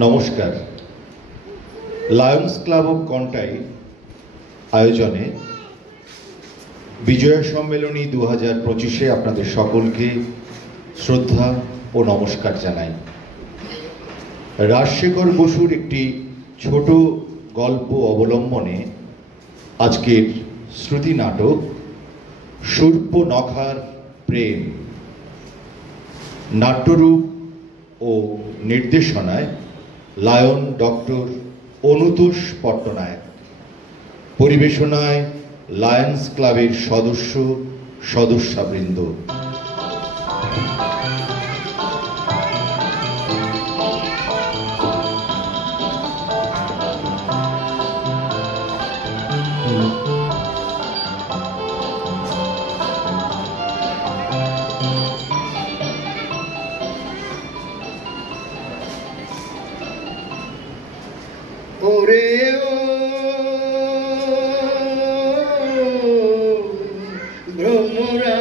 নমস্কার। Lions club of Contai আয়োজনে বিজয়া সম্মেলনী 2025-এ আপনাদের সকলকে শ্রদ্ধা ও নমস্কার জানাই। রাজশেখর বসুর একটি ছোট গল্প অবলম্বনে আজকের শ্রুতি নাটক শূর্পনখার প্রেম নাট্যরূপ ও নির্দেশনায় lion doctor Anutosh Patnaik, পরিবেশনায় Lions ক্লাবের সদস্যবৃন্দ। ওরে ও ভ্রমরা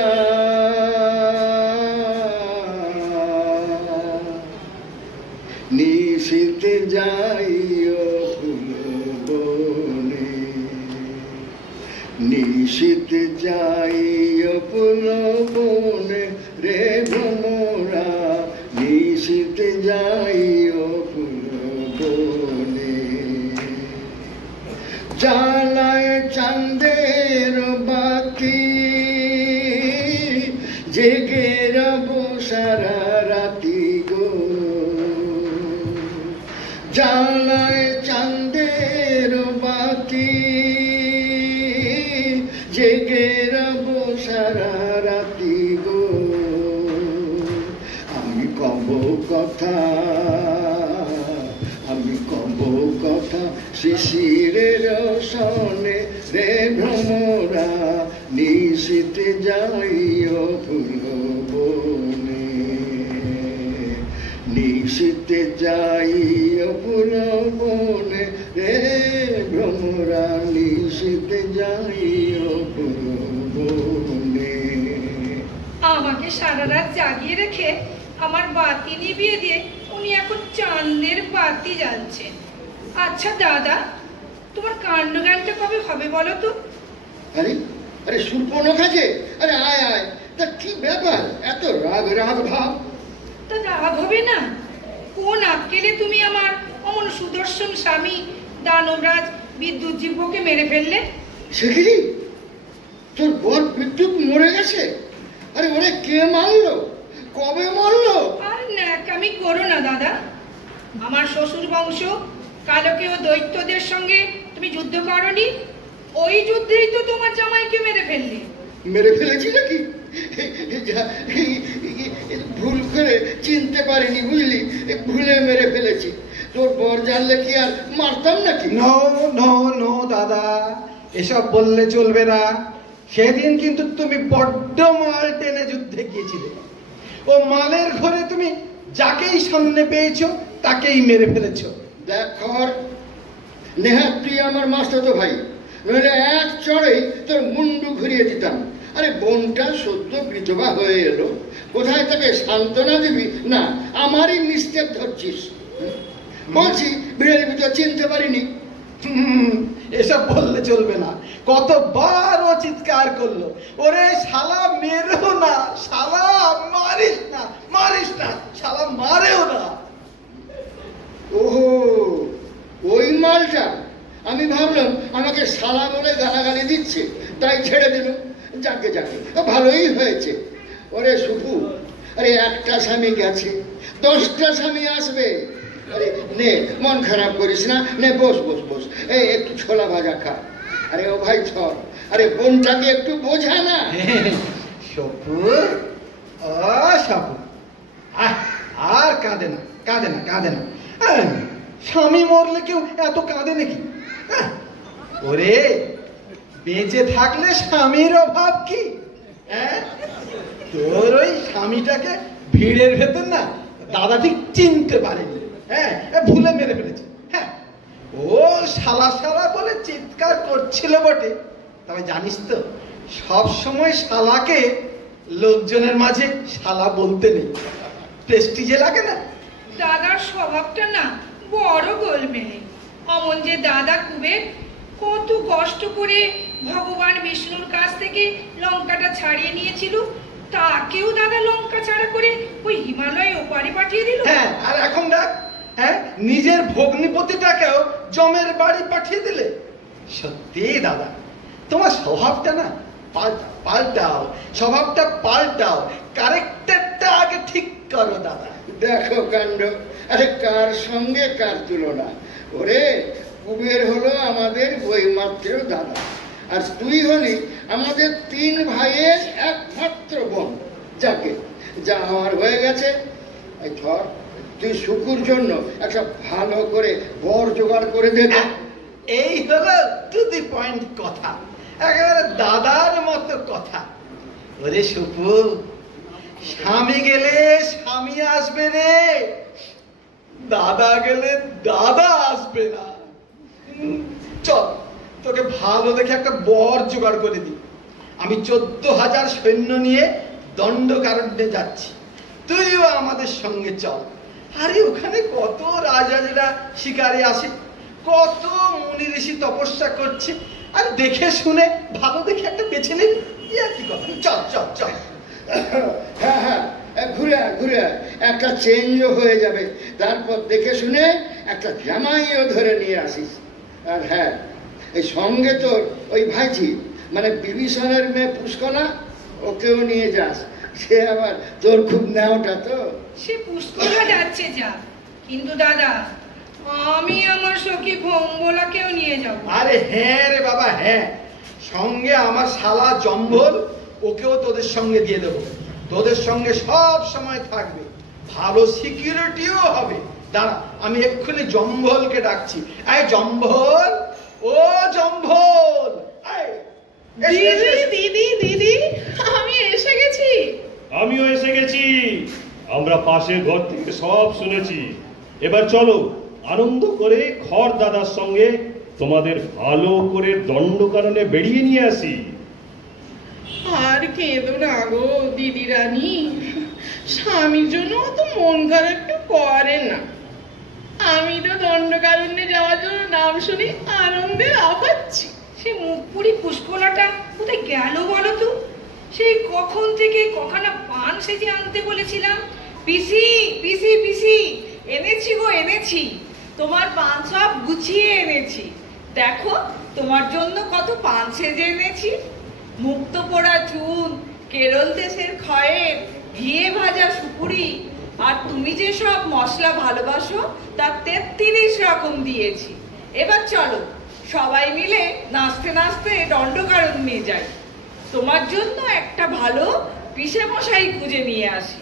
নিশীতে যাইও ফুলবনে, নিশীতে যাইও ফুলবনে রে ভ্রমরা, নিশীতে যাইও ফুলবনে। জ্বালায় চাঁদের বাতি, জেগে রব সারা রাতি গো। জ্বালায় চাঁদের বাতি, জেগে রব সারা রাতি গো। আমি কব কথা, আমি কব কথা শিশিরের সনে রে ভ্রমরা, নিশীতে যাইও ফুলবনে, নিশীতে যাইও ফুলবনে রে ভ্রমরা, নিশীতে যাইও ফুলবনে। আমাকে সারা রাত জাগিয়ে রেখে আমার বাতি নিভিয়ে দিয়ে উনি এখন চাঁদের বাতি জ্বালছেন। আচ্ছা দাদা, তোমার কাণ্ডজ্ঞানটা কবে হবে বলো তো? আরে আরে শূর্পনখা যে, আরে আয় আয়, তা কি ব্যাপার এত রাগ রাগ ভাব? তা রাগ হবে না? কোন আক্কেলে তুমি আমার অমন সুদর্শন স্বামী দানবরাজ বিদ্যুৎ জীবকে মেরে ফেললে? সে কি, তোর বর বিদ্যুৎ মরে গেছে? আরে ওরে কে মারলো, কবে মারলো? আর ন্যাকামি করো না দাদা। আমার শ্বশুর বংশ কালকেও দৈত্যদের সঙ্গে তুমি যুদ্ধ করনি, ওই যুদ্ধেই তো তোমার জামাইকে মেরে ফেললে। মেরে ফেলেছি নাকি? ভুল করে চিনতে পারিনি বুঝলি, ভুলে মেরে ফেলেছি। তোর বর জানলে কি আর মারতাম নাকি? নো নো নো দাদা, এসব বললে চলবে না। সেদিন কিন্তু তুমি বড্ড মাল টেনে যুদ্ধে গিয়েছিলে। ও মালের ঘরে তুমি যাকেই সামনে পেয়েছো তাকেই মেরে ফেলেছো। দেখ খবর, নেহাত তুই আমার মাস্টারতো ভাই, নইলে এক চড়েই তোর মুন্ডু ঘুরিয়ে দিতাম। আরে বোনটা সদ্য বিধবা হয়ে এলো, কোথায় তাকে সান্ত্বনা দিবি না আমারই মিস্টেক ধরছিস। বলছি বিড়ালি ভিতর চিনতে পারিনি। এসব বললে চলবে না। কতবার ও চিৎকার করলো, ওরে শালা মেরেও না, শালা মারিস না, মারিস না, শালা মারেও না। ওহো, ওই মালটা। আমি ভাবলাম আমাকে শালা বলে গালাগালি দিচ্ছে, তাই ছেড়ে দিল। যাকে যাকে ভালোই হয়েছে। ওরে সুপু, আরে একটা স্বামী গেছে, 10টা স্বামী আসবে। আরে নে, মন খারাপ করিস না, নে বস বস বস, এই একটু ছোলা ভাজা খা। আরে ও ভাই ছর, আরে বোনটাকে একটু বোঝা না। সপু, ও সপু, আর কাঁদে না, কাঁদে না, কাঁদে না। স্বামী মরলে কেউ এত কাঁদে নাকি? ওরে বেঁচে থাকলে স্বামীর অভাব কি? তোর ওই স্বামীটাকে ভিড়ের ভেতর না দাদা ঠিক চিনতে পারেনি, ভুলে মেরে ফেলেছে। হ্যাঁ, ও শালা শালা বলে চিৎকার করছিল বটে, তবে জানিস তো সব সময় শালাকে লোকজনের মাঝে শালা বলতে নেই, প্রেস্টিজে লাগে না। দাদার স্বভাবটা না বড় গোলমেলে। অমন যে দাদা কুবের কত কষ্ট করে ভগবান বিষ্ণুর কাছ থেকে লঙ্কাটা ছাড়িয়ে নিয়েছিল, তাকেও দাদা লঙ্কা ছাড়া করে ওই হিমালয় ওপারে পাঠিয়ে দিল। হ্যাঁ, আর এখন দেখ, হ্যাঁ, নিজের ভগ্নিপতিটাকেও জমের বাড়ি পাঠিয়ে দিলে। সত্যি দাদা, তোমার স্বভাবটা না পাল্টাও, স্বভাবটা পাল্টাও, ক্যারেক্টারটা আগে ঠিক করো দাদা। দেখো কাণ্ড, আরে কার সঙ্গে কার তুলনা? ওরে, কুবের হলো আমাদের বইমাত্র দাদা, আর তুই হলি আমাদের 3 ভাইয়ের একমাত্র বোন। যাকে যা আমার হয়ে গেছে, এই ধর, তুই শুকুর জন্য একটা ভালো করে বর জোগাড় করে দে। এই হলো টু দি পয়েন্ট কথা, একেবারে দাদার মতো কথা। ওরে সুপু, স্বামী গেলে স্বামী আসবে রে, দাদা গেলে দাদা আসবে না। চল, তোকে ভালো দেখে একটা বর জোগাড় করে দিই। আমি 14,000 সৈন্য নিয়ে দণ্ডকারণ্যে যাচ্ছি, তুইও আমাদের সঙ্গে চল। আরে ওখানে কত রাজারা শিকারে আসে, কত মুনি ঋষি তপস্যা করছে, আর দেখে শুনে ভালো দেখে একটা বেছে নিবি। কি কথা, চল চল চল। হ্যাঁ হ্যাঁ, ঘুরে ঘুরে একটা চেঞ্জও হয়ে যাবে, তারপর দেখে শুনে একটা জামাইও ধরে নিয়ে আসিস। আর হ্যাঁ, এই সঙ্গে তোর ওই ভাইঝি মানে বিভীষণের মেয়ে পুষ্কলা, ওকেও নিয়ে যাস। সে আবার তোর খুব নেওটা তো। সে পুষ্কলা যাচ্ছে যা, কিন্তু দাদা আমি আমার সখী ভোম্বলাকেও নিয়ে যাব। আরে হ্যাঁ রে বাবা, হ্যাঁ, সঙ্গে আমার শালা জম্ভল, ওকেও তোদের সঙ্গে দিয়ে দেবো। তোদের সঙ্গে সব সময় থাকবে, ভালো সিকিউরিটিও হবে। দাঁড়া, আমি এক্ষুনি জম্ভলকে ডাকছি। এই জম্ভল, ও জম্ভল, দিদি দিদি দিদি, আমি এসে গেছি। আমিও এসে গেছি। আমরা পাশের ঘর থেকে সব শুনেছি। এবার চলো আনন্দ করে খড় দাদার সঙ্গে তোমাদের ভালো করে দণ্ডকারণে বেরিয়ে নিয়ে আসি। আর কেঁদো না গো দিদি রানী, স্বামীর জন্য তো মন খারাপ একটু করেন না। আমি তো দণ্ডকারণ্যে যাওয়ার জন্য নাম শুনি আনন্দে লাফাচ্ছি। সে মুখপুরি পুষ্কলাটা কোথায় গেল বলো তো? সেই কখন থেকে কখানা পান সেজে আনতে বলেছিলাম। পিসি পিসি পিসি, এনেছি গো এনেছি, তোমার পান সব গুছিয়ে এনেছি। দেখো তোমার জন্য কত পান সেজে এনেছি। মুক্ত পোড়া চুন, কেরল দেশের খয়ের, ঘিয়ে ভাজা সুপুরি, আর তুমি যে সব মশলা ভালোবাসো তার 33 রকম দিয়েছি। এবার চলো সবাই মিলে নাচতে নাচতে দণ্ডকারণ্যে যাই। তোমার জন্য একটা ভালো পিসে মশাই খুঁজে নিয়ে আসি।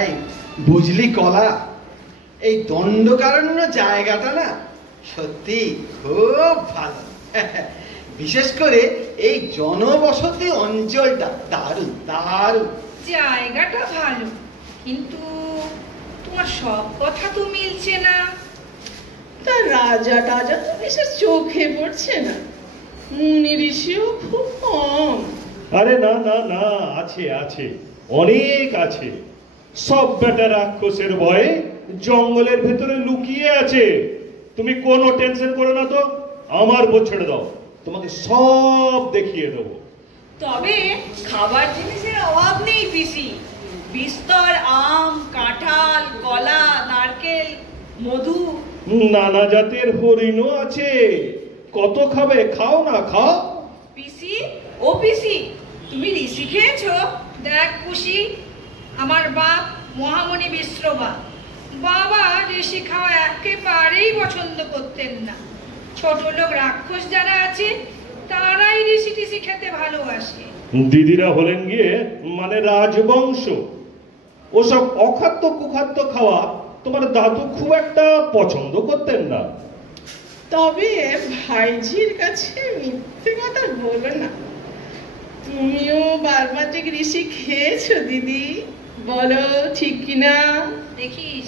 এই বুঝলি কলা, এই দণ্ডকারণ্য জায়গাটা না সত্যি খুব ভালো। বিশেষ করে এই জনবসতি অঞ্চলটা দারুণ দারুণ। জায়গাটা ভালো, কিন্তু তোমার সব কথা তো মিলছে না। তা রাজা টাজা তো বিশেষ চোখে পড়ছে না, মুনি ঋষিও খুব কম। আরে না না না, আছে আছে, অনেক আছে। সব বেটা রাক্ষসের ভয়ে জঙ্গলের ভেতরে লুকিয়ে আছে। তুমি কোনো টেনশন করো না তো, আমার উপর ছেড়ে দাও, তোমাকে সব দেখিয়ে দেবো। তবে খাবার জিনিসের অভাব নেই পিসি। বিস্তর আম, কাঁঠাল, কলা, নারকেল, মধু, নানা জাতের হরিণও আছে। কত খাবে? খাও না, খাও। পিসি ও পিসি, তুমি ঋষি খেয়েছো? দেখ খুশি, আমার বাপ মহামণি বিশ্রবা বাবা ঋষি খাওয়া একেবারেই পছন্দ করতেন না। ছোট লোক রাক্ষস যারা আছে তারাই ঋষি টিষি খেতে ভালোবাসে। দিদিরা হলেন গিয়ে মানে রাজবংশ। ওসব অখাদ্য কুখাদ্য খাওয়া তোমার দাদু খুব একটা পছন্দ করতেন না। তবে ভাইঝির কাছে মিথ্যে কথা বলো না। তুমিও বারবার যে ঋষি খেয়েছো দিদি, বলো ঠিক কিনা? দেখিস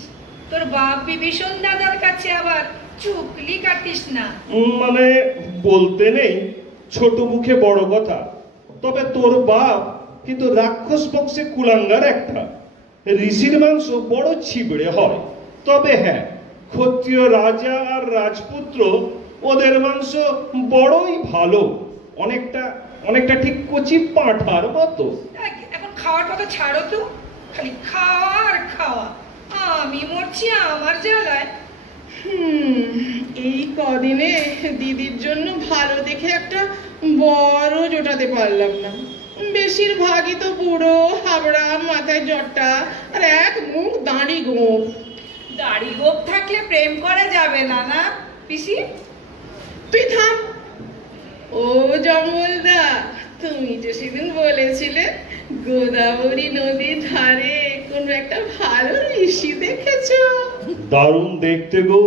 তোর বাপ বিভীষণ দাদার কাছে আবার চুকলি কাটিস না। মানে বলতে নেই ছোট মুখে বড় কথা, তবে তোর বাপ কিন্তু রাক্ষস বংশে কুলাঙ্গার একটা। ঋষির মাংস বড় ছিবড়ে হয়, তবে হ্যাঁ ক্ষত্রিয় রাজা আর রাজপুত্র ওদের মাংস বড়ই ভালো, অনেকটা ঠিক কচি পাঁঠার মতো। এখন খাওয়ার কথা ছাড়ো তো, খালি খাওয়া আর খাওয়া। আমি মরছি আমার জ্বালায়। এই কদিনে দিদির জন্য ভালো দেখে একটা বড় জোটাতে পারলাম না। বেশিরভাগই তো বুড়ো, হাবড়া, মাথায় জটা আর এক মুখ দাড়ি গোঁফ। দাড়ি গোঁফ থাকলে প্রেম করা যাবে না না পিসি? তুই থাম। ও জঙ্গলদা, তুমি যে সেদিন বলেছিলে গোদাবরী নদীর ধারে কোন একটা ভালো ঋষি দেখেছো। দারুণ দেখতে গো,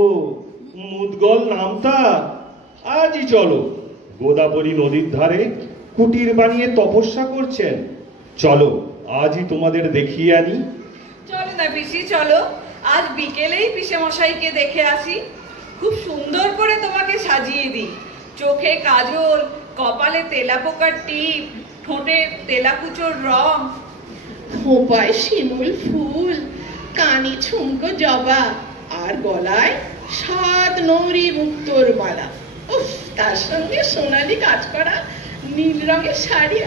মুদগল নামটা। আজই চলো, গোদাবরী নদীর ধারে কুটির বানিয়ে তপস্যা করছেন। চলো আজই তোমাদের দেখিয়ে আনি। চলো না পিসি, চলো আজ বিকেলেই পিসে মশাইকে দেখে আসি। খুব সুন্দর করে তোমাকে সাজিয়ে দিই। চোখে কাজল, কপালে তেলাপোকার টিপ, ঠোঁটে তেলাকুচোর রং, খোঁপায় শিমুল ফুল, কানে ঝুমকো জবা আর গলায় 7 নৌরি মুক্তোর মালা। উফ, তার সঙ্গে সোনালি কাজ করা নীল রঙের শাড়ি,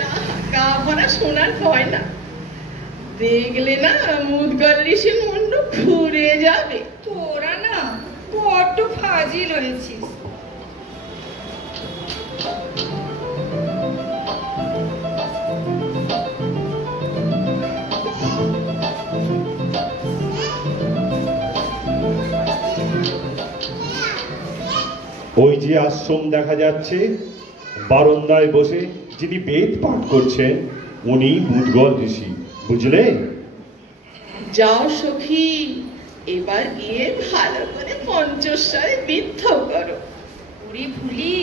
গা ভরা সোনার গয়না। দেখলে না মুদগল ঋষির মুন্ড ঘুরে যাবে। তোরা না বড্ড ফাজিল হয়েছিস। ওই যে আশ্রম দেখা যাচ্ছে, বারান্দায় বসে যিনি বেদ পাঠ করছেন উনি মুদগল ঋষি, বুঝলে? যাও সখী, এবার গিয়ে ভালো করে পঞ্চস্বরে বিদ্ধ করো। ওরে ভুলি,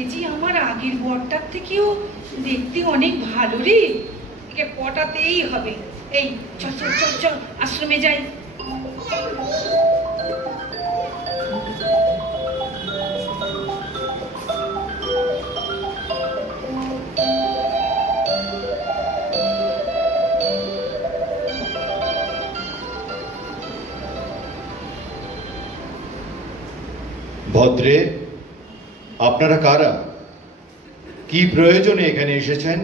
এ যে আমার আগের বরটার থেকেও দেখতে অনেক ভালো রে। একে পটাতেই হবে। এই চল চল চল চল, আশ্রমে যাই। ভদ্রে, আপনারা কারা? কি প্রয়োজনে এখানে এসেছেন?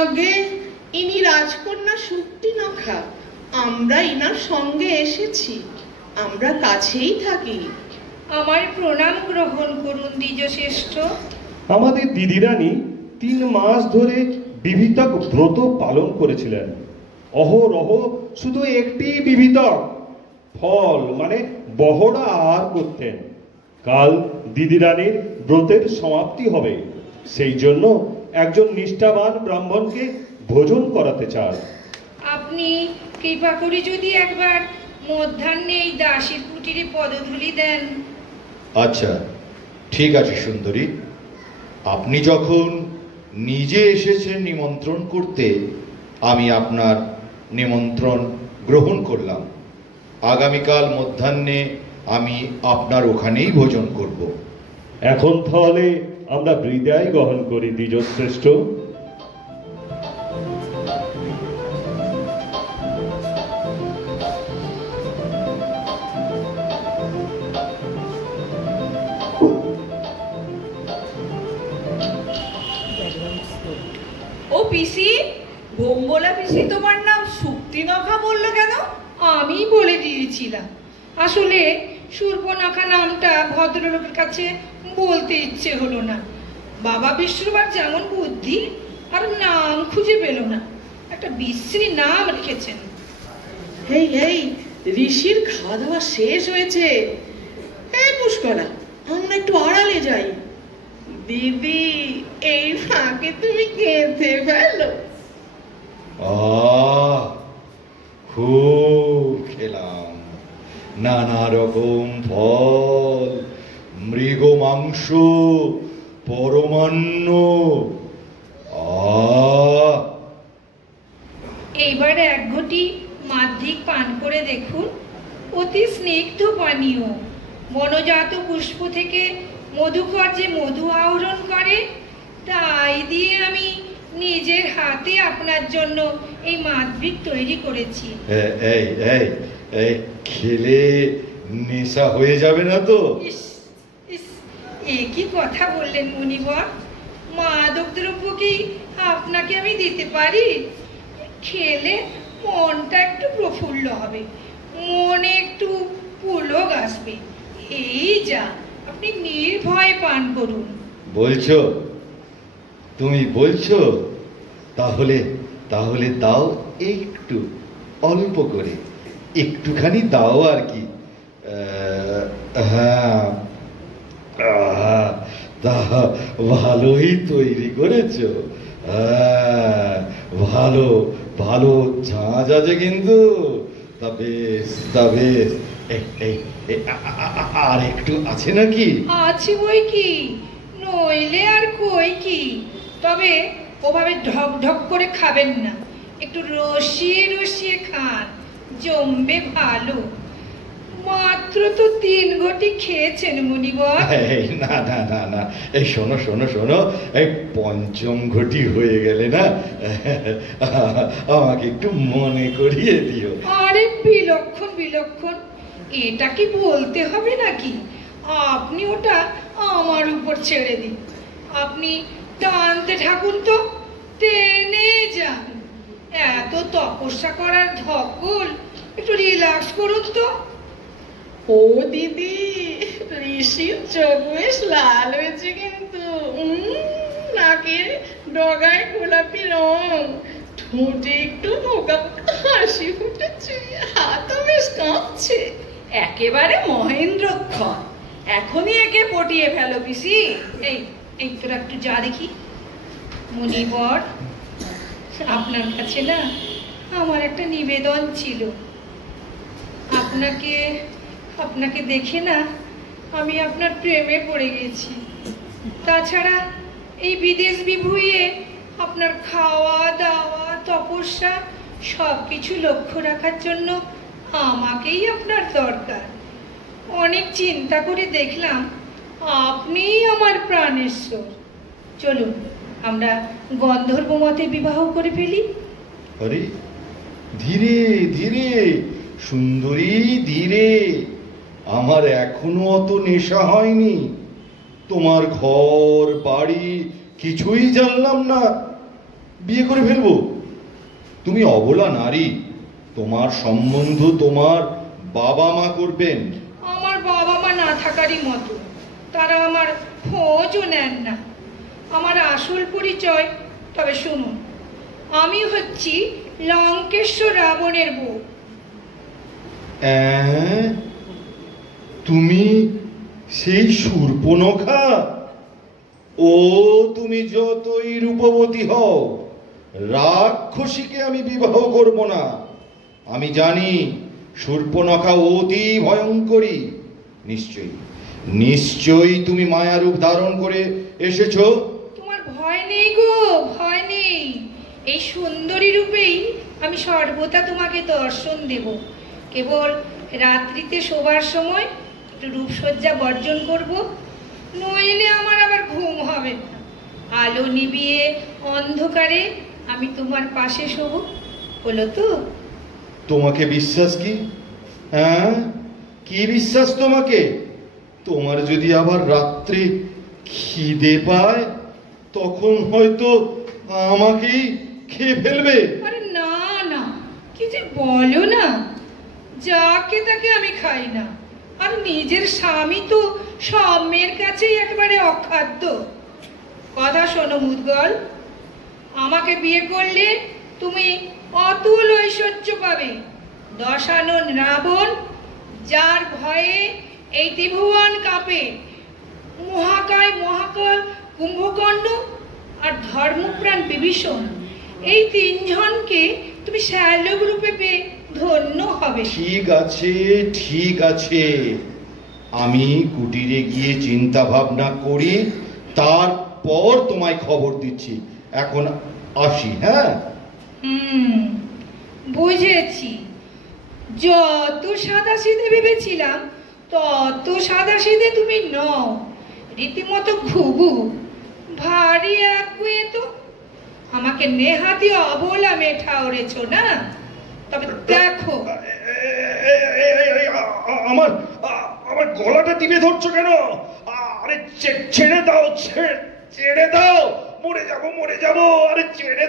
আগে ইনি রাজকন্যা শক্তিনখা। আমরা ইনার সঙ্গে এসেছি। আমরা কাছেই থাকি। আমার প্রণাম গ্রহণ করুন দ্বিজশ্রেষ্ঠ। আমাদের দিদিরানী 3 মাস ধরে বিবিধক ব্রত পালন করেছিলেন। অহরহ শুধু একটি বিবিধক ফল মানে বহড়া আহার করতেন। কাল দিদিরানীর ব্রতের সমাপ্তি হবে, সেই জন্য একজন নিষ্ঠাবান ব্রাহ্মণকে ভোজন করাতে চান। আপনি কৃপা করে যদি একবার মধ্যাহ্নে এই দাসীর কুটিরে পদধূলি দেন। আচ্ছা, ঠিক আছে সুন্দরী, আপনি যখন নিজে এসেছেন নিমন্ত্রণ করতে, আমি আপনার নিমন্ত্রণ গ্রহণ করলাম। আগামীকাল মধ্যাহ্নে আমি আপনার ওখানেই ভোজন করব। এখন তাহলে আমরা বিদায় গ্রহণ করি দ্বিজশ্রেষ্ঠ। ও পিসি, ভোম্বলা পিসি তোমার নাম শক্তিনখা বললো কেন? আমি বলে দিয়েছিলাম, আসলে শূর্পণখা নামটা ভদ্রলোকের কাছে বলতে ইচ্ছে হলো না। বাবা বিষ্ণুবার যেমন বুদ্ধি, আর নাম খুঁজে পেল না, একটা বিশ্রী নাম রেখেছেন। এই এই, ঋষির খাওয়া দাওয়া শেষ হয়েছে। এই পুষ্করা, আমরা একটু আড়ালে যাই। দিদি, এই ফাঁকে তুমি খেতে ফেলো। খুব খেলাম, নানা রকম ফল, মৃগ মাংস, পরমান্ন। এইবার 1 ঘটি মাধ্যিক পান করে দেখুন। অতি স্নিগ্ধ পানীয়। বনজাত পুষ্প থেকে মধুকর যে মধু আহরণ করে, তাই দিয়ে আমি নিজের হাতে আপনার জন্য এই মাদবৃক তৈরি করেছি। এই এই এই খেলে নেশা হয়ে যাবে না তো? ইস ইস, এ কি কথা বললেন মুনিবর? মাদক দ্রব্য কি আপনাকে আমি দিতে পারি? খেলে মনটা একটু প্রফুল্ল হবে, মনে একটু পুলক আসবে, এই যা। আপনি নির্ভয়ে পান করুন। বলছো? তুমি বলছো? তাহলে তাহলে দাও, একটু অল্প করে একটুখানি দাও আর কি। হ্যাঁ, তা ভালোই তৈরি করেছো। ভালো ভালো ঝাঁঝ আছে কিন্তু। তা বেশ, তা বেশ। আর একটু আছে নাকি? আছে বই কি, নইলে আর কই কি। তবে ওভাবে ঢক ঢক করে খাবেন না, একটু রসিয়ে রসিয়ে খান, জমবে ভালো। মাত্র তো 3 ঘটি খেয়েছেন মুনিবর। না না না না, এই শোনো শোনো শোনো, এই 5ম ঘটি হয়ে গেলে না আমাকে একটু মনে করিয়ে দিও। আরে বিলক্ষণ বিলক্ষণ, এটা কি বলতে হবে নাকি? আপনি ওটা আমার উপর ছেড়ে দিন। আপনি টানতে থাকুন তো, টেনে যান। এত তপস্যা করার ধকল, একটু রিল্যাক্স করুন তো। ও দিদি, ঋষির চোখ বেশ লাল হয়েছে কিন্তু। নাকের ডগায় গোলাপি রং, ঠোঁটে একটু পোকা পোকা হাসি ফুটেছে, হাতও বেশ কাঁপছে। একেবারে মহেন্দ্রক্ষণ। এখনই একে পটিয়ে ফেলো পিসি। এই এই তোরা একটু যা দেখি। মুনিবর, আপনার কাছে না আমার একটা নিবেদন ছিল। আপনাকে আপনাকে দেখে না আমি আপনার প্রেমে পড়ে গেছি। তাছাড়া এই বিদেশ বিভুঁইয়ে আপনার খাওয়া দাওয়া তপস্যা সব কিছু লক্ষ্য রাখার জন্য আমাকেই আপনার দরকার। অনেক চিন্তা করে দেখলাম আপনিই আমার প্রাণেশ্বর। চলুন আমরা গন্ধর্ব মতে বিবাহ করে ফেলি। আরে ধীরে ধীরে সুন্দরী, ধীরে। আমার এখনো অত নেশা হয়নি। তোমার ঘর বাড়ি কিছুই জানলাম না, বিয়ে করে ফেলবো? তুমি অবলা নারী, তোমার সম্বন্ধ তোমার বাবা মা করবেন। আমার বাবা মা না থাকারই মতো, তারা আমার খোঁজও নেন না। আমার আসল পরিচয়, তবে শুনুন, আমি হচ্ছি লঙ্কেশ্বর রাবণের বউ। তুমি সেই শূর্পণখা? ও তুমি যতই রূপবতী হও, রাক্ষসীকে আমি বিবাহ করব না। আমি জানি শূর্পণখা অতি ভয়ঙ্করী। নিশ্চয়ই নিশ্চয়ই তুমি মায়ারূপ ধারণ করে এসেছো। তোমার ভয় নেই গো, ভয় নেই। এই সুন্দরী রূপেই আমি সর্বদা তোমাকে দর্শন দেব। কেবল রাত্রিতে শোবার সময় একটু রূপসজ্জা বর্জন করব, নইলে আমার আবার ঘুম হবে না। আলো নিভিয়ে অন্ধকারে আমি তোমার পাশে শোব, হলো তো? তোমাকে বিশ্বাস কি? হ্যাঁ, কি বিশ্বাস তোমাকে? তোমার যদি আবার রাত্রি খিদে পায়, তখন হয়তো আমাকেই খেয়ে ফেলবে। আরে না না, কি যে বলো না। যাকে তাকে আমি খাই না, আর নিজের স্বামী তো সব মেয়ের কাছেই একেবারে অখাদ্য। কথা শোনো মুদগল, আমাকে বিয়ে করলে তুমি অতুল ঐশ্বর্য পাবে। দশানন রাবণ, যার ভয়ে এই ত্রিভুবন কাঁপে, মহাকায় মহাকাল কুম্ভকর্ণ আর ধর্মপ্রাণ বিভীষণ, এই 3 জনকে তুমি শ্যালক রূপে পেয়ে ধন্য হবে। ঠিক আছে, ঠিক আছে, আমি কুটিরে গিয়ে চিন্তা ভাবনা করি, তারপর তোমায় খবর দিচ্ছি। এখন আসি। হ্যাঁ, বুঝেছি। যত সাদাসিধে ভেবেছিলাম তত সাদাসিধে তুমি নও, রীতিমতো ঘুঘু, ভারী একগুঁয়ে তো। আমাকে নেহাতি অবলা মেঠা ওড়েছ না? তবে দেখো, আমার আমার গলাটা টিপে ধরছো কেন? আরে ছেড়ে দাও, ছেড়ে দাও, মরে যাবো। আরে ছেড়ে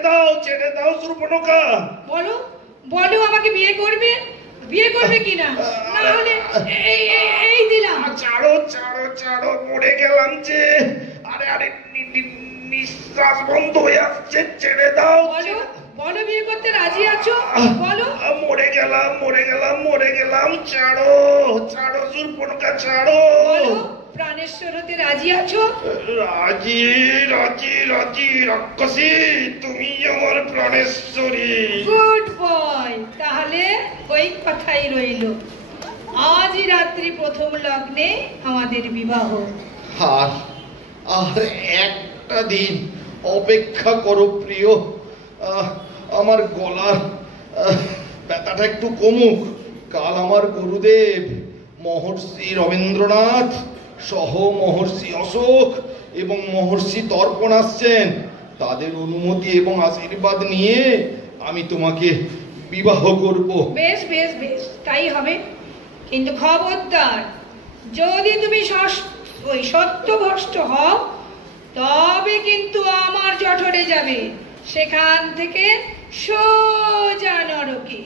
দাও সুর্পনখা। বলো বলো, আমাকে বিয়ে করবে কিনা? না হলে এই দিলাম। ছাড়ো, মরে গেলাম যে। আরে নিঃশ্বাস বন্ধ হয়ে আসছে, ছেড়ে দাও। বলো বিয়ে করতে রাজি আছো? বলো। মরে গেলাম, ছাড়ো সুর্পনখা, ছাড়ো। বলো প্রাণেশ্বর হতে রাজি আছো? রাজি রাক্ষসী, তুমি আমার প্রাণেশ্বরী। গুড বয়, তাহলে ওই কথাই রইল। আজই রাত্রি প্রথম লগ্নে আমাদের বিবাহ। আর একটা দিন অপেক্ষা করো প্রিয়। আমার গলার ব্যথাটা একটু কমুক। কাল আমার গুরুদেব মহর্ষি রবীন্দ্রনাথ সহ মহর্ষি অশোক এবং মহর্ষি তর্পণ আসছেন। তাদের অনুমতি এবং আশীর্বাদ নিয়ে আমি তোমাকে বিবাহ করব। বেশ তাই হবে, কিন্তু খবরদার, যদি তুমি ওই সত্যভ্রষ্ট হও তবে কিন্তু আমার জঠরে যাবে, সেখান থেকে সোজা নরকে।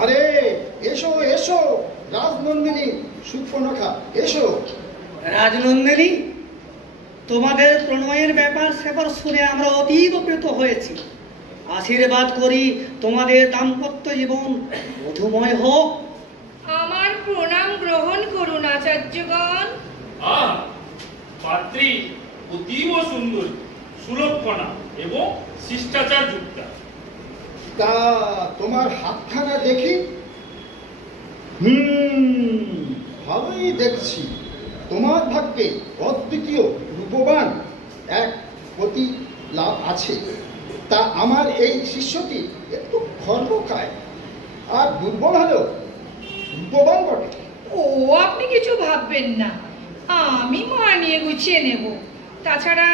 আরে এসো রাজনন্দিনী, সুর্পনখা, এসো। রাজনন্দিনী, তোমাদের প্রণয়ের ব্যাপার শুনে আমরা অতি উপকৃত হয়েছি। আশীর্বাদ করি তোমাদের দাম্পত্য জীবন মধুময় হোক। আমার প্রণাম গ্রহণ করুন আচার্যগণ। পাত্রী অতীব সুন্দরী, সুলক্ষণা এবং শিষ্টাচার যুক্তা। তা তোমার হাতখানা দেখি। ভালোই দেখছি। তোমার ভাগ্যে অদ্বিতীয় রূপবান এক পতি লাভ আছে। তা আমার এই শিষ্যটি একটু খর্বকায় আর দুর্বল হলেও রূপবান বটে। ও, আপনি কিছু ভাববেন না, আমি মানিয়ে গুছিয়ে নেব। তাছাড়া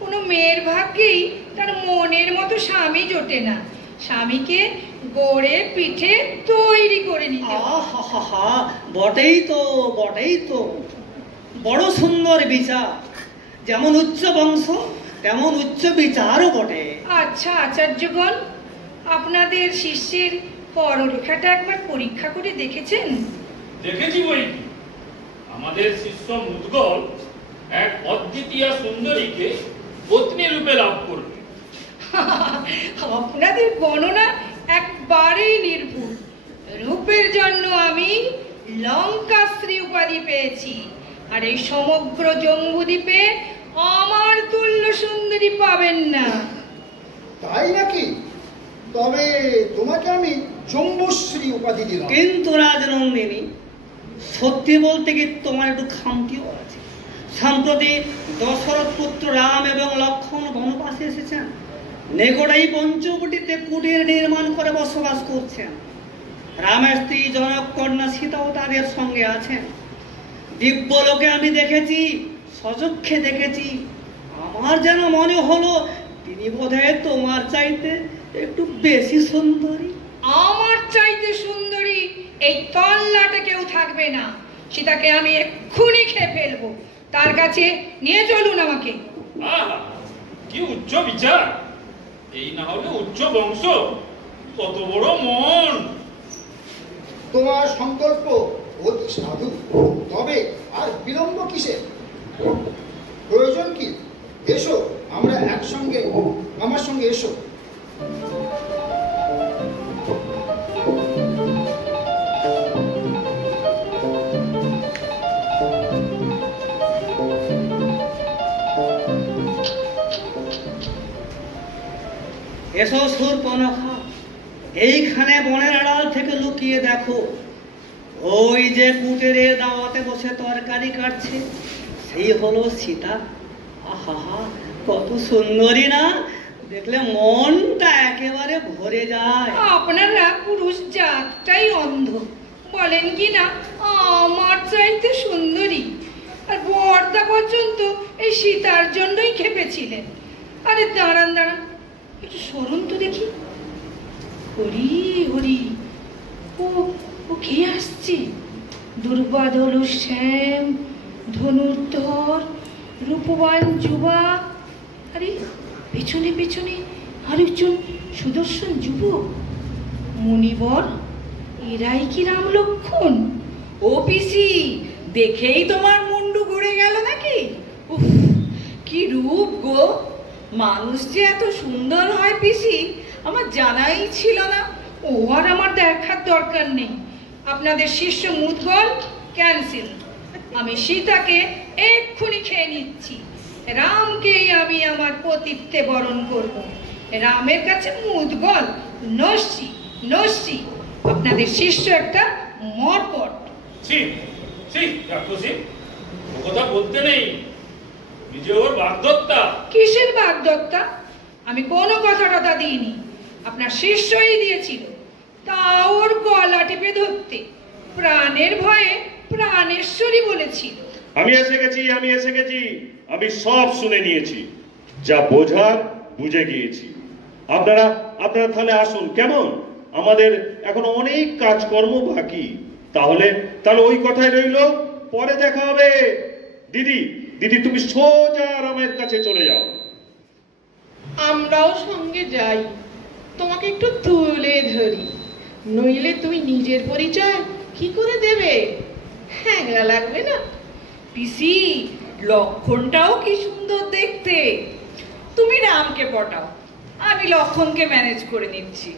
কোনো মেয়ের ভাগ্যেই তার মনের মতো স্বামী জোটে না। স্বামীকে গড়ে পিঠে তৈরি করে নিতে। বটেই তো বড় সুন্দর বিচার। যেমন উচ্চ বংশ তেমন উচ্চ বিচারও বটে। আচ্ছা আচার্যগণ, আপনাদের শিষ্যের পররেখাটা একবার পরীক্ষা করে দেখেছেন? দেখেছি বই। আমাদের শিষ্য মুদগল এক অদ্বিতীয় সুন্দরীকে পত্নী রূপে লাভ করবে। আপনাদের গণনা একবারেই নির্ভুল। রূপের জন্য আমি লঙ্কাশ্রী উপাধি পেয়েছি, আর এই সমগ্র জম্বুদ্বীপে আমার তুল্য সুন্দরী পাবেন না। তাই নাকি? তবে তোমাকে আমি জম্বুশ্রী উপাধি দিলাম। কিন্তু রাজনন্দিনী, সত্যি বলতে কি তোমার একটু খামতিও আছে। সম্প্রতি দশরথ পুত্র রাম এবং লক্ষ্মণ বনবাসে এসেছেন। নেকড়াই পঞ্চবটিতে কুটির নির্মাণ করে বসবাস করছেন। রামের স্ত্রী জনক কন্যা সীতাও তাদের সঙ্গে আছেন। দিব্যলোকে আমি দেখেছি, সচক্ষে দেখেছি। আমার যেন মনে হলো তিনি বোধহয় তোমার চাইতে একটু বেশি সুন্দরী। আমার চাইতে সুন্দরী এই তল্লাটে কেউ থাকবে না। সীতাকে আমি এক্ষুনি খেয়ে ফেলবো। তার কাছে নিয়ে চলুন আমাকে। কি উচ্চ বিচার! এই না হলে উচ্চ বংশ, কত বড় মন! তোমার সংকল্প অতি সাধু। তবে আর বিলম্ব কিসে? প্রয়োজন কি? এসো, আমরা একসঙ্গে, আমার সঙ্গে এসো। এসো শূর্পণখা, এইখানে বনের আড়াল থেকে লুকিয়ে দেখো, ওই যে কুটেরের দাওয়াতে বসে তরকারি কাটছে, সেই হলো সীতা। আহা, কত সুন্দরী না, দেখলে মনটা একেবারে ভরে যায়। আপনারা পুরুষ জাতটাই অন্ধ, বলেন কি না আমার চাইতে সুন্দরী। আর বর্দা পর্যন্ত এই সীতার জন্যই খেপেছিলেন। আরে দাঁড়ান দাঁড়ান, একটু সরুন তো দেখি। হরি হরি, ও ও কে আসছে? দুর্বাদল শ্যাম, ধনুর্ধর, রূপবান যুবা। আরে পেছনে পেছনে আরেকজন সুদর্শন যুবক, মুনিবর। এরাই কি রাম লক্ষণ? ও পিসি, দেখেই তোমার মুন্ডু ঘুরে গেল নাকি? উফ, কি রূপ গো! মানুষ যে এত সুন্দর হয় পিসি, আমার জানাই ছিল না। ও আর আমার দেখার দরকার নেই। আপনাদের শিষ্য মুদগল ক্যান্সেল। আমি সীতাকে এক্ষুনি খেয়ে নিচ্ছি। রামকেই আমি আমার পতিত্বে বরণ করব। রামের কাছে মুদগল নস্যি নস্যি। আপনাদের শিষ্য একটা মরকট। ও কথা বলতে নেই, নিজে ওর বাগদত্তা। কিসের বাগদত্তা? আমি কোনো কথা টথা দিইনি, আপনার শিষ্যই দিয়েছিল। তা ওর গলা টিপে ধরতে প্রাণের ভয়ে প্রাণেশ্বরী বলেছিল। আমি এসে গেছি, আমি সব শুনে নিয়েছি, যা বোঝার বুঝে গিয়েছি। আপনারা তাহলে আসুন। কেমন? আমাদের এখন অনেক কাজকর্ম বাকি। তাহলে ওই কথাই রইল, পরে দেখা হবে। দিদি তুমি সোজা রামের কাছে চলে যাও। আমরাও সঙ্গে যাই, তোমাকে একটু তুলে ধরি, নইলে তুমি নিজের পরিচয় কি করে দেবে? হ্যাংলা লাগবে না? পিসি, লক্ষণটাও কি সুন্দর দেখতে। তুমি রামকে পটাও, আমি লক্ষণকে ম্যানেজ করে নিচ্ছি।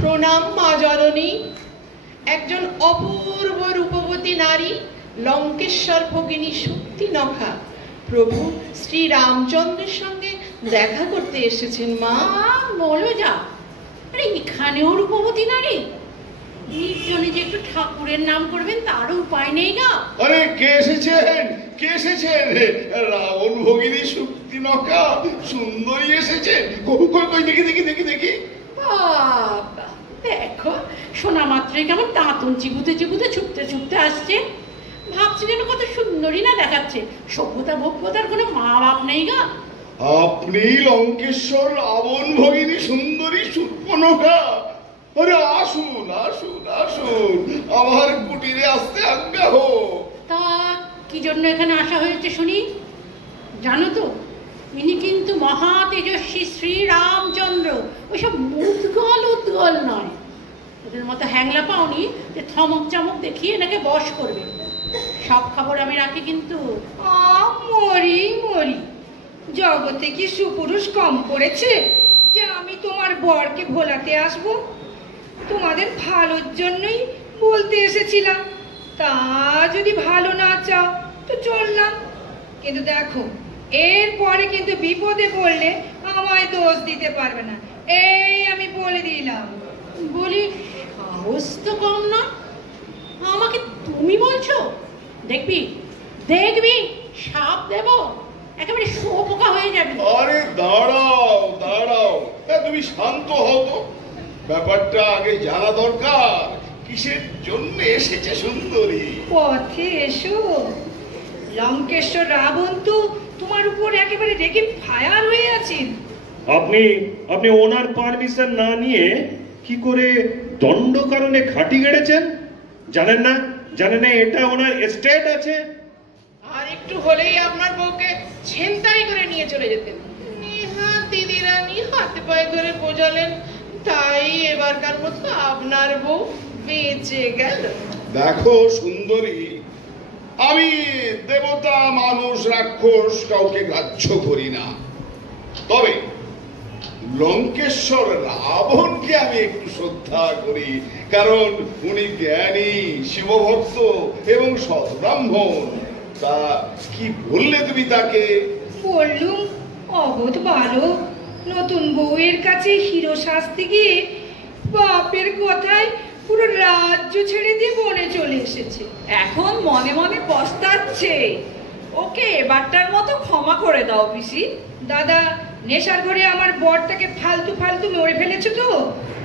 প্রণাম মা জননী। একজন অপূর্ব রূপবতী নারী, লঙ্কেশ্বর ভগিনী শক্তিনখা প্রভু শ্রী রামচন্দ্রের সঙ্গে দেখা করতে এসেছেন। মা বলো যা। আরে এখানেও রূপবতী নারী? নির্জনে যে একটু ঠাকুরের নাম করবেন তারও উপায় নেই গা। আরে কে এসেছেন? রাবণ ভগিনী শক্তিনখা সুন্দরী এসেছেন। কই দেখি। বাবা, দেখো শোনা মাত্রই কেমন দাঁতন চিবুতে ছুটতে আসছে। ভাবছি যেন কত সুন্দরী না দেখাচ্ছে। সভ্যতা ভব্যতার কোনো মা বাপ নেই গা। আপনি লঙ্কেশ্বর রাবণ ভগিনী সুন্দরী শূর্পণখা? আরে আসুন আমার কুটিরে আসতে আজ্ঞা হোক। তা কি জন্য এখানে আসা হয়েছে শুনি? জানো তো, ইনি কিন্তু মহা তেজস্বী শ্রী রামচন্দ্র। ওইসব উদ্গল নয়। ওদের মতো হ্যাংলা পাওনি যে থমক চামক দেখিয়ে এনাকে বশ করবে। সব খবর আমি রাখি কিন্তু। মরি, জগতে কি সুপুরুষ কম পড়েছে যে আমি তোমার বরকে ভোলাতে আসব? তোমাদের ভালোর জন্যই বলতে এসেছিলাম। তা যদি ভালো না চাও তো চললাম। কিন্তু দেখো, এরপরে কিন্তু বিপদে পড়লে আমায় দোষ দিতে পারবে না, এই আমি বলে দিলাম। বলি সাহস তো কম না। আমাকে তুমি বলছো? দেখবি সাপ দেব, একেবারে শুয়োপোকা হয়ে যাবে। আরে দাঁড়াও, তুমি শান্ত হও তো। ব্যাপারটা আগে জানা দরকার, কিসের জন্য এসেছে সুন্দরী। পথে এসো। লঙ্কেশ্বর রাবণ তো তোমার উপর একেবারে রেগে ফায়ার হয়ে আছেন। আপনি ওনার পারমিশন না নিয়ে কি করে দণ্ডকারণে ঘাঁটি গেড়েছেন? জানেন না এটা ওনার এস্টেট আছে। আর একটু হলেই আপনার বউকে ছিনতাই করে নিয়ে চলে যেতেন। নেহাত দিদি রানী হাতে পায়ে ধরে বোঝালেন, তাই এবারকার মতো আপনার বউ বেঁচে গেল। দেখো সুন্দরী, আমি দেবতা মানুষ রাক্ষস কাউকে গ্রাহ্য করি না, তবে লঙ্কেশ্বর রাবণকে আমি একটু শ্রদ্ধা করি, কারণ উনি জ্ঞানী, শিবভক্ত এবং সৎব্রাহ্মণ। তা কি বললে তুমি তাকে? বললুম, অবোধ বালক নতুন বউয়ের কাছে হিরো শাস্তি গিয়ে বাপের কথায় পুরো রাজ্য ছেড়ে দিয়ে বনে চলে এসেছে। এখন মনে মনে পস্তাচ্ছে। ওকে এবারটার মতো ক্ষমা করে দাও পিসি। দাদা, নেশার ঘরে আমার বরটাকে ফালতু ফালতু মেরে ফেলেছে তো,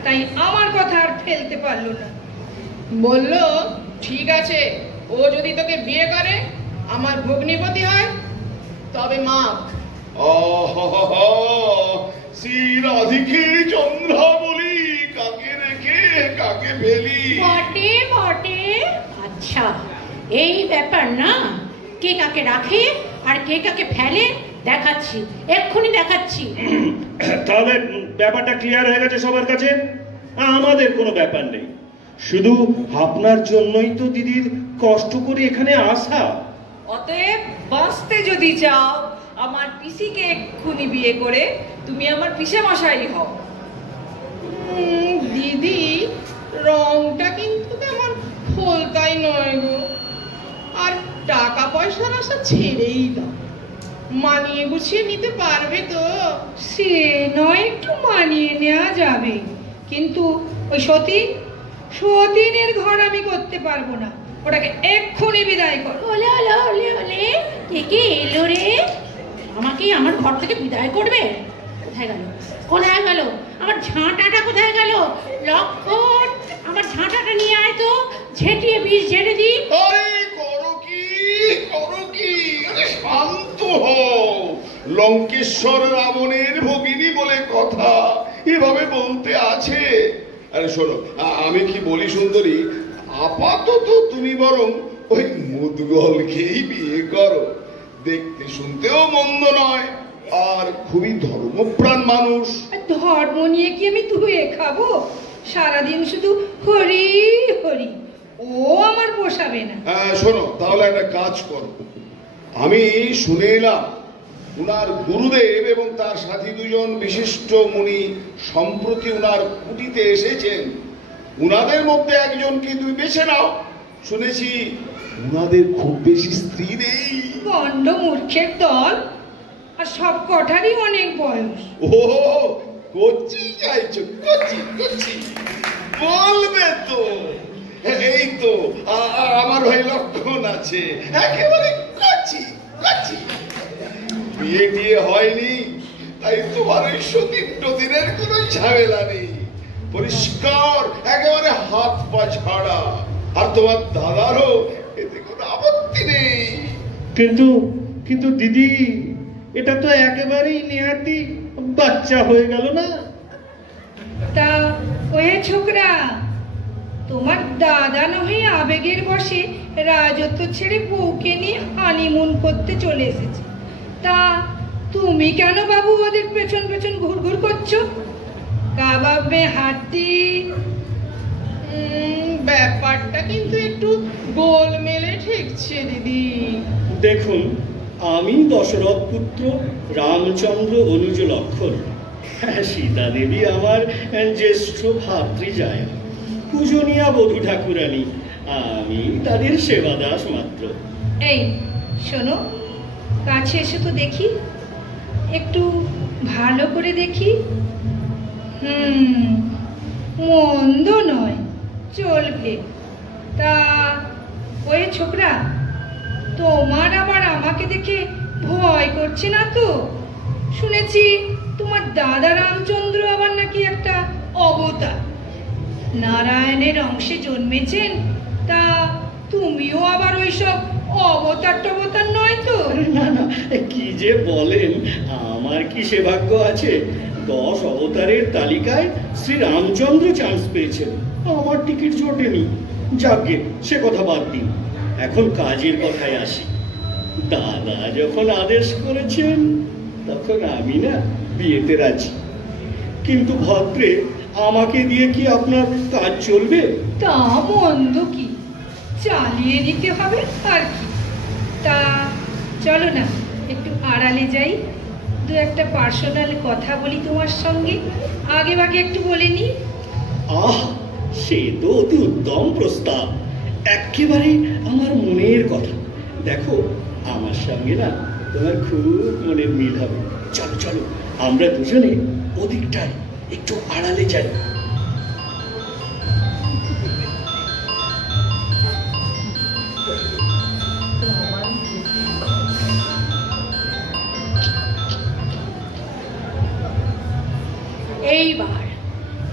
তাই আমার কথা আর ফেলতে পারলো না। বললো ঠিক আছে, ও যদি তোকে বিয়ে করে, আমার ভগ্নিপতি হয়, তবে মাপ। শ্রী রাধিকে চন্দ্রাবলী, কাকে রেখে কাকে ফেলি। বটে বটে। আচ্ছা, এই ব্যাপার না? কে কাকে রাখে আর কে কাকে ফেলে দেখাচ্ছি, এক্ষুনি দেখাচ্ছি। তাহলে ব্যাপারটা ক্লিয়ার হয়ে গেছে সবার কাছে? আমাদের কোনো ব্যাপার নেই, শুধু আপনার জন্যই তো দিদির কষ্ট করে এখানে আসা। অতএব বাঁচতে যদি চাও, আমার পিসিকে এক্ষুনি বিয়ে করে তুমি আমার পিসে মশাই হও। দিদি, রংটা কিন্তু তেমন ফলকাই নয় গো, আর টাকা পয়সার আশা ছেড়েই দাও। মানিয়ে গুছিয়ে নিতে পারবে তো? সে নয়, একটু মানিয়ে নেওয়া যাবে, কিন্তু ওই সতীনের ঘর আমি করতে পারবো না। ওটাকে এক্ষুনি বিদায় করো। ওলে ওলে ওলে ওলে, কে এলো রে? আমাকে আমার ঘর থেকে বিদায় করবে? কোথায় গেল, কোথায় গেল আমার ঝাঁটাটা? কোথায় গেল? লক্ষণ, আমার ঝাঁটাটা নিয়ে আয় তো, ঝেঁটিয়ে বিষ ঝেড়ে দি। করো কি? শান্ত হও। লঙ্কেশ্বর রাবণের ভগিনী বলে কথা, এভাবে বলতে আছে? আরে শোনো, আমি কি বলি সুন্দরী, আপাতত তুমি বরং ওই মুদগলকেই বিয়ে করো। দেখতে শুনতেও মন্দ নয়, আর খুবই ধর্মপ্রাণ মানুষ। ধর্ম নিয়ে কি আমি ধুয়ে খাবো? সারাদিন শুধু হরি হরি, ও আমার পোষাবে না। শোনো, তাহলে একটা কাজ করো। আমি শুনে এলাম উনার গুরুদেব এবং তার সাথী দুজন বিশিষ্ট মুনি সম্প্রতি উনার কুটিতে এসেছেন। উনাদের মধ্যে একজনকে তুমি বেছে নাও। শুনেছি উনাদের খুব বেশি স্ত্রী নেই। গন্ড মূর্খের দল, আর সব কটারই অনেক বয়স। ও কচি চাইছো? কচি বলবে তো? এই তো আমার ভাই লক্ষণ আছে, একেবারে কচি। বিয়ে হয়নি, তাই তোমার ওই সতীনের কোনো ঝামেলা নেই, পরিষ্কার একেবারে হাত পা ছাড়া। আর তোমার দাদারও এতে কোনো আপত্তি নেই। কিন্তু দিদি, এটা তো একেবারেই নেহাতি বাচ্চা হয়ে গেল না? তা ওই ছোকরা, তোমার দাদা নহে আবেগের বশে রাজত্ব ছেড়ে বউকে নিয়ে হানিমুন করতে চলে এসেছে। তা তুমি কেন বাবু ওদের পেছন পেছন ঘুরঘুর করছো? কাবাব মে হাড্ডি। ব্যাপারটা কিন্তু একটু গোলমেলে ঠেকছে দিদি। দেখুন, আমি দশরথ পুত্র রামচন্দ্র অনুজ লক্ষণ, সীতা দেবী আমার জ্যেষ্ঠ ভাতৃজায়া, পূজনীয়া বধূ ঠাকুরানী, আমি তাদের সেবাদাস মাত্র। এই শোনো, কাছে এসে তো দেখি, একটু ভালো করে দেখি। মন্দ নয়, চলবে। তা ওই ছোকরা, তোমার আবার আমাকে দেখে ভয় করছে না তো? শুনেছি তোমার দাদা রামচন্দ্র আবার নাকি একটা অবতার, নারায়ণের অংশে জন্মেছেন। তা তুমিও আবার ওইসব অবতার টবতার নয় তো? না, কি যে বলেন, আমার কি সে ভাগ্য আছে? 10 অবতারের তালিকায় শ্রী রামচন্দ্র চান্স পেয়েছেন, আমার টিকিট জোটেনি। যাকে সে কথা বাদ দিন, এখন কাজের কথায় আসি। দাদা যখন আদেশ করেছেন, তখন আমি না বিয়েতে রাজি। কিন্তু ভদ্রে, আমাকে দিয়ে কি আপনার কাজ চলবে? তা মন্দ কি, চালিয়ে নিতে হবে আর কি। তা চলো না একটু আড়ালে যাই, দু একটা পার্সোনাল কথা বলি তোমার সঙ্গে, আগে বাগে একটু বলে নি। আহ, সে তো অতি উত্তম প্রস্তাব, একেবারে আমার মনের কথা। দেখো, আমার সঙ্গে না তোমার খুব মনের মিল হবে। চলো চলো, আমরা দুজনে ওদিকটায় একটু আড়ালে যাই।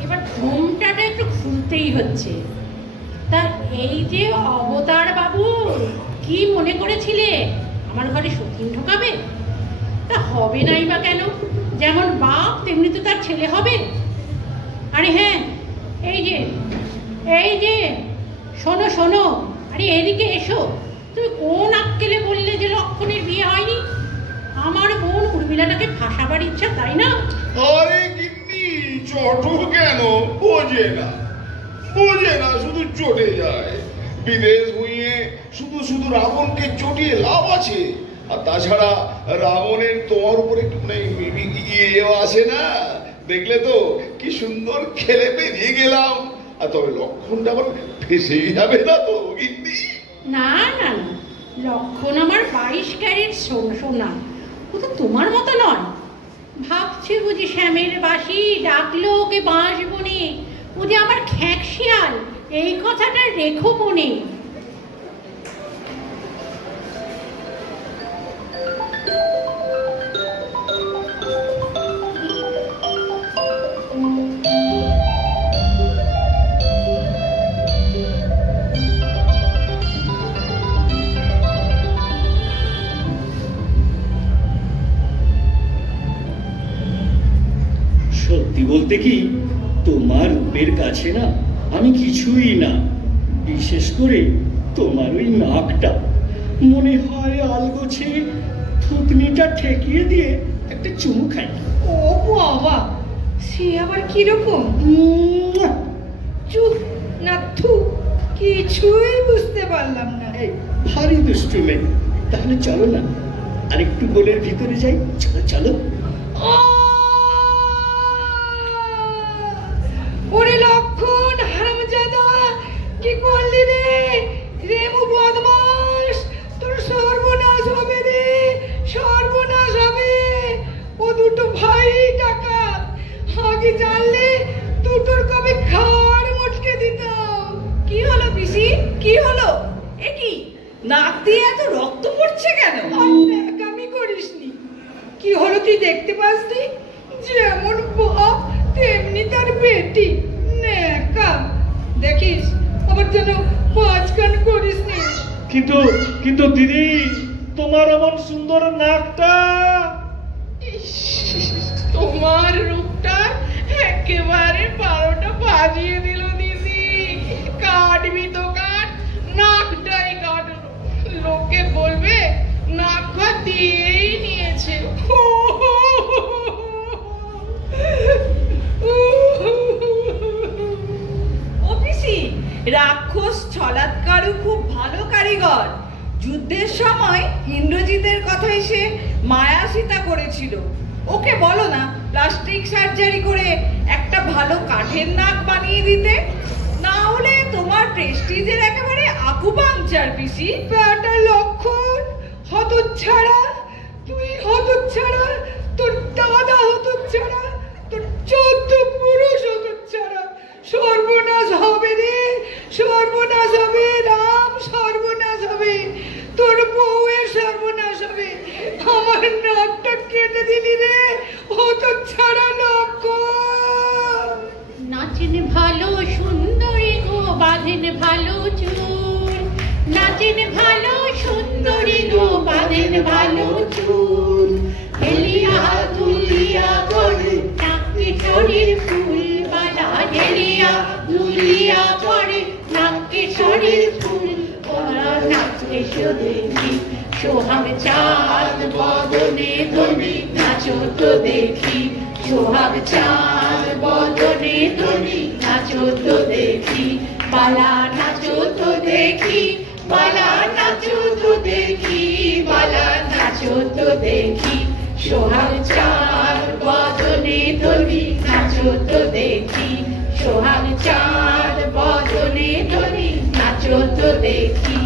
এবার ঘুমটাটা একটু খুলতেই হচ্ছে। তা এই যে অবতার বাবু, কি মনে করেছিলে আমার ঘরে সতীন ঢোকাবে? তা হবে নাই বা কেন? যেমন বাপ তেমনি তো তার ছেলে হবে। আরে হ্যাঁ, এই যে শোনো শোনো, আরে এদিকে এসো। তুমি কোন আক্কেলে বললে যে লক্ষণের বিয়ে হয়নি? আমার বোন উর্মিলাটাকে ফাঁসাবার ইচ্ছা, তাই না? আরে গিন্নি, চটো কেন? বোঝে না, শুধু চটে যায়। বিদেশ ভুঁইয়ে শুধু শুধু রাবণকে চটিয়ে লাভ আছে? আর তাছাড়া রাবণের তোমার উপরে ইয়েও আছে না? দেখলে তো কি সুন্দর খেলে বেরিয়ে গেলাম। আর তবে লক্ষণটা আবার ফেসেই যাবে না তো গিন্নি? না না না, লক্ষণ আমার 22 ক্যারেট সোনা, ও তো তোমার মতো নয়। ভাবছে বুঝি শ্যামের বাঁশি ডাকলো ওকে বাঁশ বনে, ও যে আমার খ্যাঁক শিয়াল, এই কথাটা রেখো মনে। সত্যি বলতে কি, তোমার রূপের কাছে না আমি কিছুই না। বিশেষ করে তোমার ওই নাকটা, মনে হয় আলগোছে থুতনিটা ঠেকিয়ে দিয়ে একটা চুমু খাই। ও বাবা, সে আবার কিরকম? চুপ না, থু, কিছুই বুঝতে পারলাম না। ভারী দুষ্টু মেয়ে। তাহলে চলো না আরেকটু গোলের ভিতরে যাই। চলো চলো। ওরে লক্ষণ হারামজাদা, কি করলি রে? রেমু বদমাস, তোর সর্বনাশ হবে রে, সর্বনাশ হবে। ও দুটো ভাই ডাকাত, আগে জানলে দুটোর কবে ঘাড় মটকে দিতাম। কি হলো পিসি, কি হলো? এ কি, নাক দিয়ে এত রক্ত পড়ছে কেন? ন্যাকামি করিসনি। কি হলো তুই দেখতে পাসনি? যেমন বাপ তেমনি তার বেটি, ন্যাকা। দেখিস আবার যেন পাঁচকান করিসনি। কিন্তু দিদি, তোমার এমন সুন্দর নাকটা, তোমার রূপটা একেবারে 12টা বাজিয়ে দিল দিদি। কাটবি তো কাট, নাকটাই কাটলো। লোকে বলবে নাক ভাত দিয়েই নিয়েছে। ও পিসি, রাক্ষস ছলাৎকারও খুব ভালো কারিগর। যুদ্ধের সময় ইন্দ্রজিতের কথাই সে মায়া সীতা করেছিল। ওকে বলো না প্লাস্টিক সার্জারি করে একটা ভালো কাঠের নাক বানিয়ে দিতে। না হলে তোমার প্রেস্টিজের একেবারে আকুপাংচার পিসি। বেটা লক্ষণ হতচ্ছাড়া, তুই হতচ্ছাড়া, তোর দাদা হতচ্ছাড়া, তোর 14 পুরুষ হতচ্ছাড়া। সর্বনাশ হবে রে, সর্বনাশ হবে রাম, সর্বনাশ হবে। তোর বউয়ের সর্বনাশ হবে। আমার নাকটা কেটে দিলি রে হতচ্ছাড়া লক্ষণ। নাচেন ভালো সুন্দরী গো, বাঁধেন ভালো চুল। নাচেন ভালো সুন্দরী গো, বাঁধেন ভালো চুল। হেলিয়া দুলিয়া করে নাকে শরীর ফুল বালা, হেলিয়া দুলিয়া করে নাকে শরীর ফুল। ওরা নাচে দেখি সোহাগ চাঁদ বদনে ধনি, নাচো তো দেখি সোহাগ চাঁদ বদনে ধনি, নাচো তো দেখি বালা, নাচো তো দেখি বালা, নাচো তো দেখি। নাচো তো দেখি সোহাগ চাঁদ বদনে ধরি, নাচো তো দেখি সোহাগ চাঁদ বদনে ধরি, নাচো তো দেখি।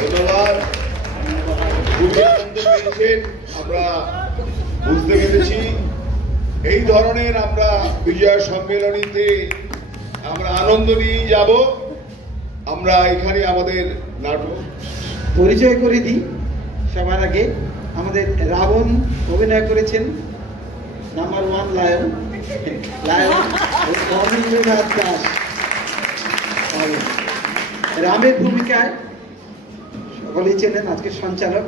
ধন্যবাদ। খুবই আনন্দ পেয়েছেন, আমরা বুঝতে পেরেছি। এই ধরনের আমরা বিজয় সম্মেলনীতে আমরা আনন্দ নিয়ে যাব। আমরা এখানে আমাদের নাটক পরিচয় করে দিই সবার আগে। আমাদের রাবণ অভিনয় করেছেন নাম্বার 1 লায়ন রবীন্দ্রনাথ দাস। রামের ভূমিকায় সকলেই চেনেন আজকে সঞ্চালক,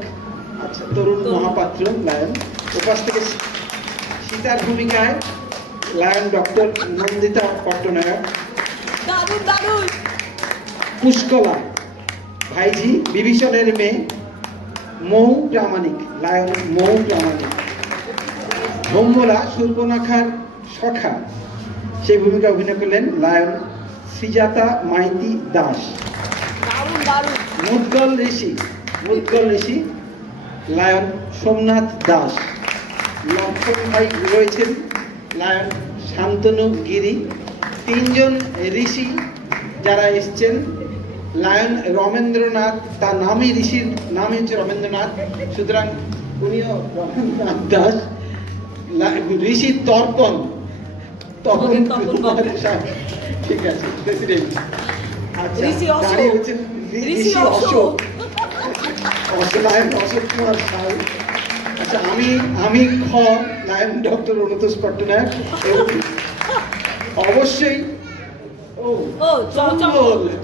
আচ্ছা, তরুণ মহাপাত্র লায়ন। উপাস থেকে সীতার ভূমিকায় লায়ন ডক্টর নন্দিতা পট্টনায়ক। পুষ্কলা ভাইজি বিভীষণের মেয়ে মৌ প্রামাণিক, লায়ন মৌ প্রামাণিক। ব্রহ্মলা সুর্পনাখার সখা, সেই ভূমিকা অভিনয় করলেন লায়ন শ্রীজাতা মাইতি দাস। মুদ্গল ঋষি লায়ন সোমনাথ দাস। লক্ষণ ভাই রয়েছেন লায়ন শান্তনু গিরি। 3 জন ঋষি যারা এসছেন, লায়ন রমেন্দ্রনাথ, তার নামই ঋষির নামই হচ্ছে রমেন্দ্রনাথ, সুতরাং উনিও রমেন্দ্রনাথ দাস। ঋষি তর্পণ, ঠিক আছে, প্রেসিডেন্ট। আচ্ছা, দাঁড়িয়ে হচ্ছেন ঋষি অশোক, লায়ন অশোক কুমার সাউ। আচ্ছা, আমি খ লায়ন ডক্টর অনুতোষ পট্টনায়ক। এবং অবশ্যই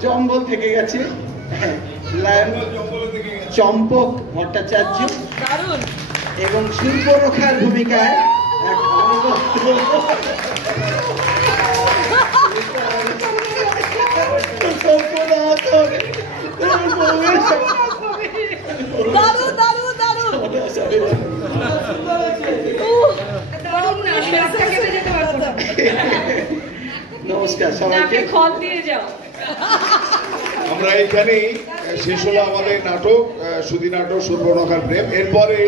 জম্বল থেকে গেছে, হ্যাঁ, লায়ন চম্পক ভট্টাচার্য। এবং সুর্পনখার ভূমিকায় নমস্কার সবাইকে। আমরা এখানেই শেষ হলো আমাদের নাটক, সুধী নাটক সুর্পনখার প্রেম। এরপরে